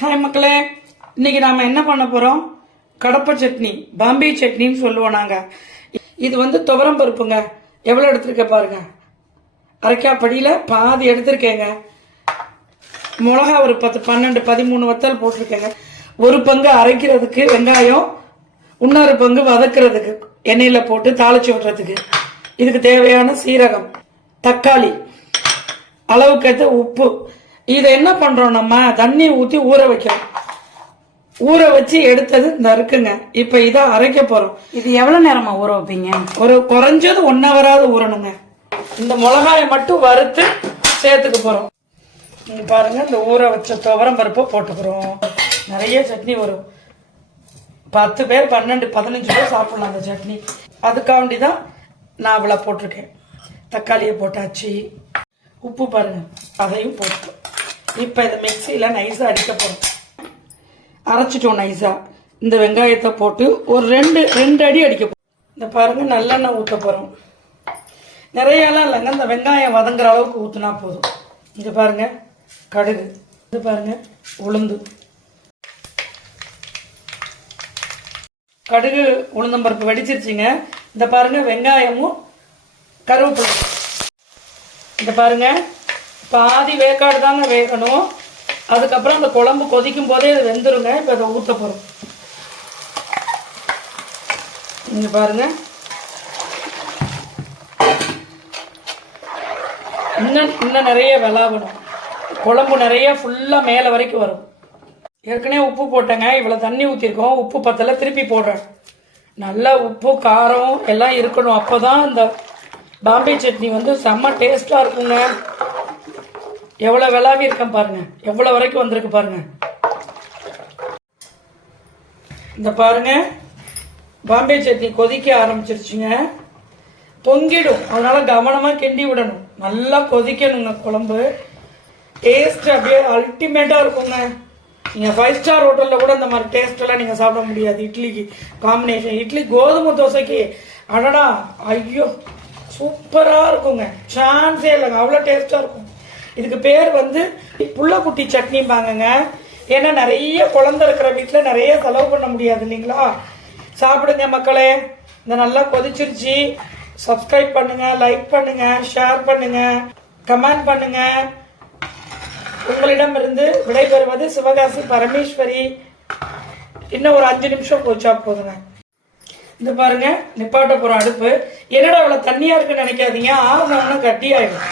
Hi மக்களே, இன்னைக்கு நாம என்ன பண்ண போறோம்? கடப்பை சட்னி, பாம்பே சட்னின்னு சொல்லுவோம் நாங்க. இது வந்து துவரம் பருப்புங்க. எவ்வளவு எடுத்திருக்க பாருங்க. அரைக்காப்படியில பாதி எடுத்திருக்கேங்க. மிளகா ஒரு 10, 12, 13 வத்தல் போட்டிருக்கேங்க. ஒரு பங்கு அரைக்கிறதுக்கு வெங்காயம், இன்னொரு பங்கு வதக்குறதுக்கு எண்ணெயில போட்டு தாளிச்சு விடுறதுக்கு. இதுக்கு தேவையான சீரகம், தக்காளி, அளவுக்கேற்ற உப்பு. இதை என்ன பண்றோம்? நம்ம தண்ணி ஊத்தி ஊற வைக்கிறோம். ஊற வச்சு எடுத்தது இந்த இருக்குங்க. இப்ப இதை அரைக்க போறோம். இது எவ்வளவு நேரமா ஊற வைப்பீங்க? ஒரு குறைஞ்சது 1 ஹவராவது ஊறணுங்க. இந்த மிளகாயை மட்டும் வறுத்து சேர்த்துக்க போறோம். நீங்க பாருங்க, இந்த ஊற வச்ச துவரம் பருப்பை போட்டுக்கிறோம். நிறைய சட்னி வரும். 10 பேர் 12, 15 பேர் சாப்பிடலாம் அந்த சட்னி. அதுக்காண்டிதான் நான் அவ்வளவு போட்டிருக்கேன். தக்காளியை போட்டாச்சு, உப்பு பாருங்க, அதையும் போட்டு இப்ப இதை மிக்சியில நைஸா அடிக்க போறோம். அரைச்சிட்டோம் நைஸா. இந்த வெங்காயத்தை போட்டு ஒரு ரெண்டு அடி அடிக்க போறோம். இந்த பாருங்க, நல்லெண்ணெய் ஊத்த போறோம். நிறையலாம் இல்லைங்க, இந்த வெங்காயம் வதங்குற அளவுக்கு ஊத்துனா போதும். இது பாருங்க கடுகு, இது பாருங்க உளுந்து, கடுகு உளுந்தம்பருப்பு வெடிச்சிருச்சுங்க. இந்த பாருங்க வெங்காயமும் கருவேப்பிலை. இந்த பாருங்க, பாதி வேக்காடு தாங்க வேகணும். அதுக்கப்புறம் அந்த குழம்பு கொதிக்கும் போதே இது வெந்துருங்க. இப்ப அதை ஊத்த போறோம். இங்க பாருங்க, இன்னும் நிறைய விளாவணும். குழம்பு நிறைய ஃபுல்லா மேல வரைக்கும் வரும். ஏற்கனவே உப்பு போட்டேங்க, இவ்வளவு தண்ணி ஊத்திருக்கோம். உப்பு பத்தல, திருப்பி போடுறேன். நல்லா உப்பு காரம் எல்லாம் இருக்கணும். அப்பதான் இந்த பாம்பே சட்னி வந்து செம்ம டேஸ்டா இருக்குங்க. எவ்வளவு விளாவி இருக்கேன் பாருங்க, எவ்வளவு வரைக்கும் வந்திருக்கு பாருங்க. இந்த பாருங்க, பாம்பே சட்னி கொதிக்க ஆரம்பிச்சிருச்சுங்க. பொங்கிடும், அதனால கவனமா கிண்டி விடணும். நல்லா கொதிக்கணுங்க குழம்பு. டேஸ்ட் அப்படியே அல்டிமேட்டா இருக்குங்க. நீங்க 5 ஸ்டார் ஹோட்டல்ல கூட இந்த மாதிரி டேஸ்ட் எல்லாம் நீங்க சாப்பிட முடியாது. இட்லிக்கு காம்பினேஷன், இட்லி கோதுமை தோசைக்கு அடடா ஐயோ சூப்பரா இருக்குங்க. சான்ஸே இல்லைங்க, அவ்வளவு டேஸ்டா இருக்கும். இதுக்கு பேர் வந்து புள்ளக்குட்டி சட்னிம்பாங்க. ஏன்னா நிறைய குழந்தை இருக்கிற வீட்டுல நிறைய செலவு பண்ண முடியாது இல்லைங்களா? சாப்பிடுங்க மக்களே. இந்த நல்லா கொதிச்சிருச்சு. சப்ஸ்கிரைப் பண்ணுங்க, லைக் பண்ணுங்க, ஷேர் பண்ணுங்க, கமெண்ட் பண்ணுங்க. உங்களிடமிருந்து விடைபெறுவது சிவகாசி பரமேஸ்வரி. இன்னும் ஒரு 5 நிமிஷம் போச்சா போதுங்க. இந்த பாருங்க, நிப்பாட்ட போற அடுப்பு. என்னடா இவ்வளவு தண்ணியா இருக்குன்னு நினைக்காதீங்க, ஆகணும்னா கட்டி ஆயிடும்.